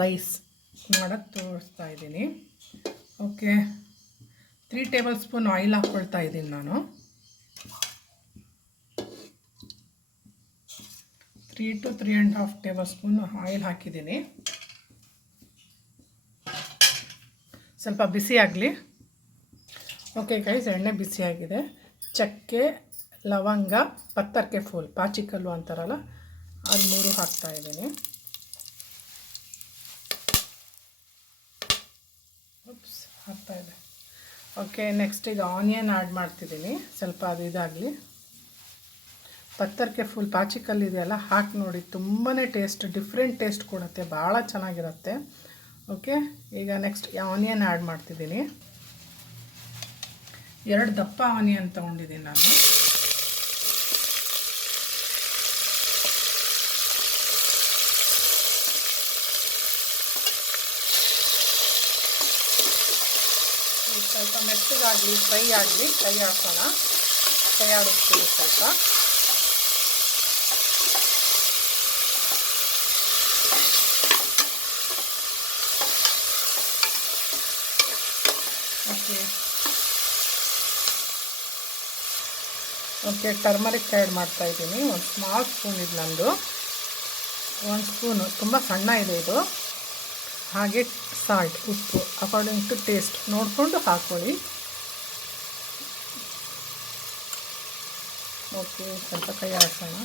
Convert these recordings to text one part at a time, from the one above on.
Rice ಮಾಡೋಕ್ಕೆ ತೋರಿಸ್ತಾ ಇದ್ದೀನಿ. ಓಕೆ, 3 ಟೇಬಲ್ ಸ್ಪೂನ್ ಆಯಿಲ್ ಹಾಕ್ಕೊಳ್ತಾ ಇದ್ದೀನಿ ನಾನು. 3 to 3.5 ಟೇಬಲ್ ಸ್ಪೂನ್ ಆಯಿಲ್ ಹಾಕಿದ್ದೀನಿ. ಸ್ವಲ್ಪ ಬಿಸಿ ಆಗಲಿ. ಓಕೆ ಗೈಸ್, ಎಣ್ಣೆ ಬಿಸಿಯಾಗಿದೆ. ಚಕ್ಕೆ, ಲವಂಗ, ಪತ್ತರ್ಕೆ ಫೂಲ್, ಪಾಚಿಕಲ್ಲು ಅಂತಾರಲ್ಲ, ಅದು 3 ಹಾಕ್ತಾಯಿದ್ದೀನಿ. ಹಾಕ್ತಾಯಿದೆ. ಓಕೆ, ನೆಕ್ಸ್ಟ್ ಈಗ ಆನಿಯನ್ ಆ್ಯಡ್ ಮಾಡ್ತಿದ್ದೀನಿ. ಸ್ವಲ್ಪ ಅದು ಇದಾಗಲಿ. ಪತ್ತರ್ಕೆ ಫುಲ್, ಪಾಚಿಕಲ್ಲು ಇದೆಯಲ್ಲ, ಹಾಕಿ ನೋಡಿ, ತುಂಬಾ ಟೇಸ್ಟ್, ಡಿಫ್ರೆಂಟ್ ಟೇಸ್ಟ್ ಕೊಡುತ್ತೆ, ಭಾಳ ಚೆನ್ನಾಗಿರುತ್ತೆ. ಓಕೆ, ಈಗ ನೆಕ್ಸ್ಟ್ ಆನಿಯನ್ ಆ್ಯಡ್ ಮಾಡ್ತಿದ್ದೀನಿ. 2 ದಪ್ಪ ಆನಿಯನ್ ತೊಗೊಂಡಿದ್ದೀನಿ ನಾನು. ಸ್ವಲ್ಪ ಮೆತ್ತಗಾಗಲಿ, ಫ್ರೈ ಆಗಲಿ, ಕೈ ಹಾಕೋಣ. ಕೈ ಆಡಿಸ್ತೀವಿ ಸ್ವಲ್ಪ. ಓಕೆ, ಟರ್ಮರಿಕ್ ಆ್ಯಡ್ ಮಾಡ್ತಾಯಿದ್ದೀನಿ. 1 ಸ್ಮಾಲ್ ಸ್ಪೂನ್ ಇದು ನಂದು. 1 ಸ್ಪೂನು, ತುಂಬ ಸಣ್ಣ ಇದೆ ಇದು. ಹಾಗೆ ಸಾಲ್ಟ್, ಉಪ್ಪು ಅಕಾರ್ಡಿಂಗ್ ಟು ಟೇಸ್ಟ್ ನೋಡಿಕೊಂಡು ಹಾಕ್ಕೊಳ್ಳಿ. ಓಕೆ, ಸ್ವಲ್ಪ ಕೈ ಆಡಿಸೋಣ.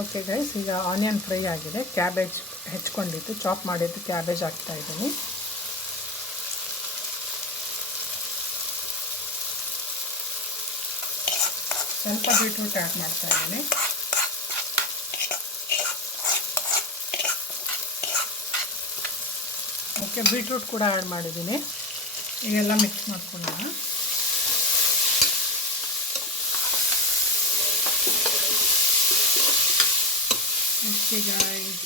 ಓಕೆ ಗೈಸ್, ಈಗ ಆನಿಯನ್ ಫ್ರೈ ಆಗಿದೆ. ಕ್ಯಾಬೇಜ್ ಹೆಚ್ಕೊಂಡಿದ್ದು, ಚಾಪ್ ಮಾಡಿದ್ದು ಕ್ಯಾಬೇಜ್ ಹಾಕ್ತಾಯಿದ್ದೀನಿ. ಸ್ವಲ್ಪ ಬೀಟ್ರೂಟ್ ಆ್ಯಡ್ ಮಾಡ್ತಾಯಿದ್ದೀನಿ. ಓಕೆ, ಬೀಟ್ರೂಟ್ ಕೂಡ ಆ್ಯಡ್ ಮಾಡಿದ್ದೀನಿ. ಈಗೆಲ್ಲ ಮಿಕ್ಸ್ ಮಾಡ್ಕೊಳ್ಳೋಣ. ಓಕೆ ಗಾಯ್ಸ್,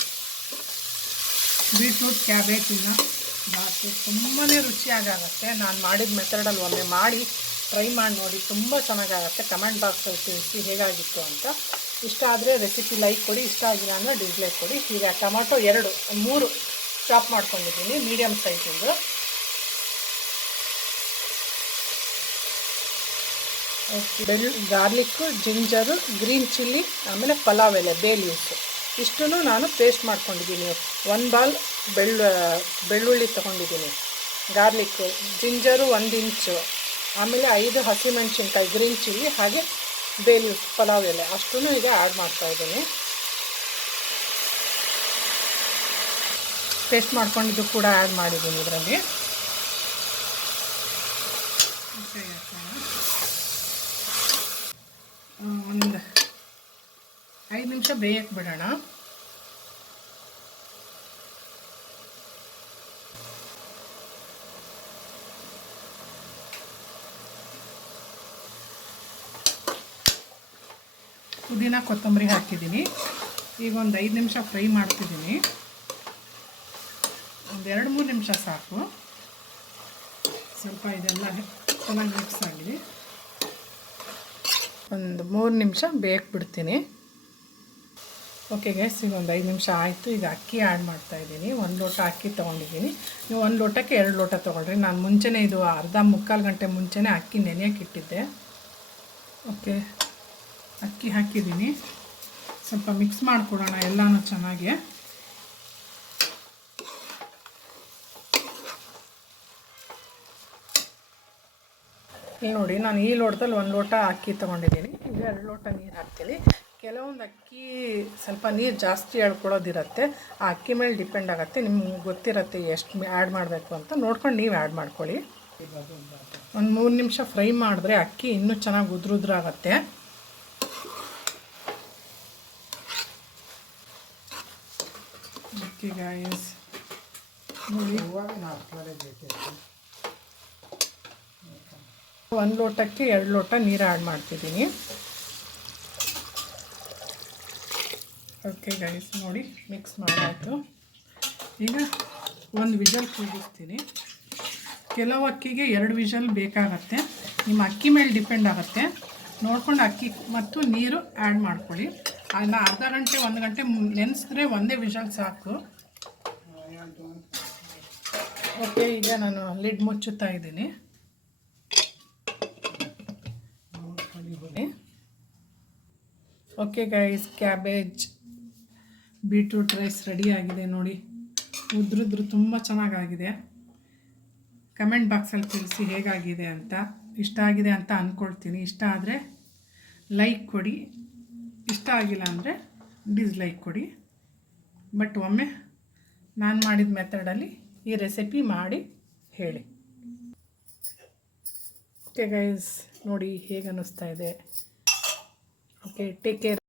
ಬೀಟ್ರೂಟ್ ಕ್ಯಾಬೇಜಿನ ಬಾತು ತುಂಬಾ ರುಚಿಯಾಗುತ್ತೆ. ನಾನು ಮಾಡಿದ ಮೆಥಡಲ್ಲಿ ಒಮ್ಮೆ ಮಾಡಿ ಟ್ರೈ ಮಾಡಿ ನೋಡಿ, ತುಂಬ ಚೆನ್ನಾಗಾಗುತ್ತೆ. ಕಮೆಂಟ್ ಬಾಕ್ಸಲ್ಲಿ ತಿಳಿಸಿ ಹೇಗಾಗಿತ್ತು ಅಂತ. ಇಷ್ಟ ಆದರೆ ರೆಸಿಪಿ ಲೈಕ್ ಕೊಡಿ, ಇಷ್ಟ ಆಗಿಲ್ಲ ಅಂದರೆ ಡಿಸ್ಲೈಕ್ ಕೊಡಿ. ಈಗ ಟೊಮಾಟೊ 3 ಚಾಪ್ ಮಾಡ್ಕೊಂಡಿದ್ದೀನಿ, ಮೀಡಿಯಮ್ ಸೈಜಿಂದು. ಗಾರ್ಲಿಕ್ಕು, ಜಿಂಜರು, ಗ್ರೀನ್ ಚಿಲ್ಲಿ, ಆಮೇಲೆ ಪಲಾವ್ ಎಲೆ, ಬೇ ಲೀವ್ಸು ಇಷ್ಟನ್ನು ನಾನು ಪೇಸ್ಟ್ ಮಾಡ್ಕೊಂಡಿದ್ದೀನಿ. 1 ಬಾಲ್ ಬೆಳ್ಳುಳ್ಳಿ ತೊಗೊಂಡಿದ್ದೀನಿ. ಗಾರ್ಲಿಕ್ಕು, ಜಿಂಜರು 1 ಇಂಚು, ಆಮೇಲೆ 5 ಹಸಿಮೆಣಸಿನ್ಕಾಯಿ, ಗ್ರೀನ್ ಚಿಲ್ಲಿ, ಹಾಗೆ ಬೇ ಲೀವ್ಸ್, ಪಲಾವ್ ಎಲೆ ಅಷ್ಟನ್ನು ಈಗ ಆ್ಯಡ್ ಮಾಡ್ತಾಯಿದ್ದೀನಿ. ಪೇಸ್ಟ್ ಮಾಡ್ಕೊಂಡಿದ್ದು ಕೂಡ ಆ್ಯಡ್ ಮಾಡಿದ್ದೀನಿ ಇದರಲ್ಲಿ. ಒಂದು 5 ನಿಮಿಷ ಬೇಯಕ್ಕೆ ಬಿಡೋಣ. ಪುದೀನ, ಕೊತ್ತಂಬರಿ ಹಾಕಿದ್ದೀನಿ. ಈಗ ಒಂದು 5 ನಿಮಿಷ ಫ್ರೈ ಮಾಡ್ತಿದ್ದೀನಿ. ಒಂದು 2-3 ನಿಮಿಷ ಸಾಕು. ಸ್ವಲ್ಪ ಇದೆಲ್ಲ ಚೆನ್ನಾಗಿ ಮಿಕ್ಸ್ ಆಗಿದೆ. ಒಂದು 3 ನಿಮಿಷ ಬೇಯಕ್ಕೆ ಬಿಡ್ತೀನಿ. ಓಕೆ ಗೈಸ್, ಈಗ ಒಂದು 5 ನಿಮಿಷ ಆಯಿತು. ಈಗ ಅಕ್ಕಿ ಆ್ಯಡ್ ಮಾಡ್ತಾಯಿದ್ದೀನಿ. 1 ಲೋಟ ಅಕ್ಕಿ ತೊಗೊಂಡಿದ್ದೀನಿ. ನೀವು 1 ಲೋಟಕ್ಕೆ 2 ಲೋಟ ತೊಗೊಳ್ರಿ. ನಾನು ಮುಂಚೆನೇ ಇದು ಮುಕ್ಕಾಲು ಗಂಟೆ ಮುಂಚೆನೇ ಅಕ್ಕಿ ನೆನೆಯೋಕೆ ಇಟ್ಟಿದ್ದೆ. ಓಕೆ, ಅಕ್ಕಿ ಹಾಕಿದ್ದೀನಿ. ಸ್ವಲ್ಪ ಮಿಕ್ಸ್ ಮಾಡಿಕೊಡೋಣ ಎಲ್ಲನೂ ಚೆನ್ನಾಗಿ. ಇಲ್ಲಿ ನೋಡಿ, ನಾನು ಈ ಲೋಟದಲ್ಲಿ 1 ಲೋಟ ಅಕ್ಕಿ ತೊಗೊಂಡಿದ್ದೀನಿ. ಈಗ 2 ಲೋಟ ನೀರು ಹಾಕ್ತೀನಿ. ಕೆಲವೊಂದು ಅಕ್ಕಿ ಸ್ವಲ್ಪ ನೀರು ಜಾಸ್ತಿ ಎಳ್ಕೊಳ್ಳೋದಿರುತ್ತೆ. ಆ ಅಕ್ಕಿ ಮೇಲೆ ಡಿಪೆಂಡ್ ಆಗುತ್ತೆ. ನಿಮ್ಗೆ ಗೊತ್ತಿರುತ್ತೆ ಎಷ್ಟು ಆ್ಯಡ್ ಮಾಡಬೇಕು ಅಂತ. ನೋಡ್ಕೊಂಡು ನೀವು ಆ್ಯಡ್ ಮಾಡ್ಕೊಳ್ಳಿ. ಒಂದು 3 ನಿಮಿಷ ಫ್ರೈ ಮಾಡಿದ್ರೆ ಅಕ್ಕಿ ಇನ್ನೂ ಚೆನ್ನಾಗಿ ಉದುರುದ್ರಾಗತ್ತೆ. ಓಕೆ ಗಾಯ್ಸ್, ನೋಡಿ 1 ಲೋಟಕ್ಕೆ 2 ಲೋಟ ನೀರು ಆ್ಯಡ್ ಮಾಡ್ತಿದ್ದೀನಿ. ಓಕೆ ಗೈಸ್, ನೋಡಿ ಮಿಕ್ಸ್ ಮಾಡಾಯಿತು. ಈಗ ಒಂದು ವಿಷಲ್ ಕೂಗಿಸ್ತೀನಿ. ಕೆಲವು ಅಕ್ಕಿಗೆ 2 ವಿಷಲ್ ಬೇಕಾಗತ್ತೆ. ನಿಮ್ಮ ಅಕ್ಕಿ ಮೇಲೆ ಡಿಪೆಂಡ್ ಆಗುತ್ತೆ. ನೋಡ್ಕೊಂಡು ಅಕ್ಕಿ ಮತ್ತು ನೀರು ಆ್ಯಡ್ ಮಾಡ್ಕೊಳ್ಳಿ. ಅದನ್ನ ಅರ್ಧ ಗಂಟೆ 1 ಗಂಟೆ ನೆನೆಸಿದ್ರೆ ಒಂದೇ ವಿಷಲ್ ಸಾಕು. ಓಕೆ, ಈಗ ನಾನು ಲಿಡ್ ಮುಚ್ಚುತ್ತಾ ಇದ್ದೀನಿ. Okay guys, cabbage beetroot rice ready ಆಗಿದೆ ನೋಡಿ. ಉದ್ರುದ್ರು ತುಂಬ ಚೆನ್ನಾಗಾಗಿದೆ. ಕಮೆಂಟ್ ಬಾಕ್ಸಲ್ಲಿ ತಿಳಿಸಿ ಹೇಗಾಗಿದೆ ಅಂತ. ಇಷ್ಟ ಆಗಿದೆ ಅಂತ ಅಂದ್ಕೊಳ್ತೀನಿ. ಇಷ್ಟ ಆದರೆ ಲೈಕ್ ಕೊಡಿ, ಇಷ್ಟ ಆಗಿಲ್ಲ ಅಂದರೆ ಡಿಸ್ಲೈಕ್ ಕೊಡಿ. ಬಟ್ ಒಮ್ಮೆ ನಾನು ಮಾಡಿದ ಮೆಥಡಲ್ಲಿ ಈ ರೆಸಿಪಿ ಮಾಡಿ ಹೇಳಿ. ಓಕೆ ಗೈಸ್, ನೋಡಿ ಹೇಗೆ ಅನ್ನಿಸ್ತಾ ಇದೆ. Okay, take care.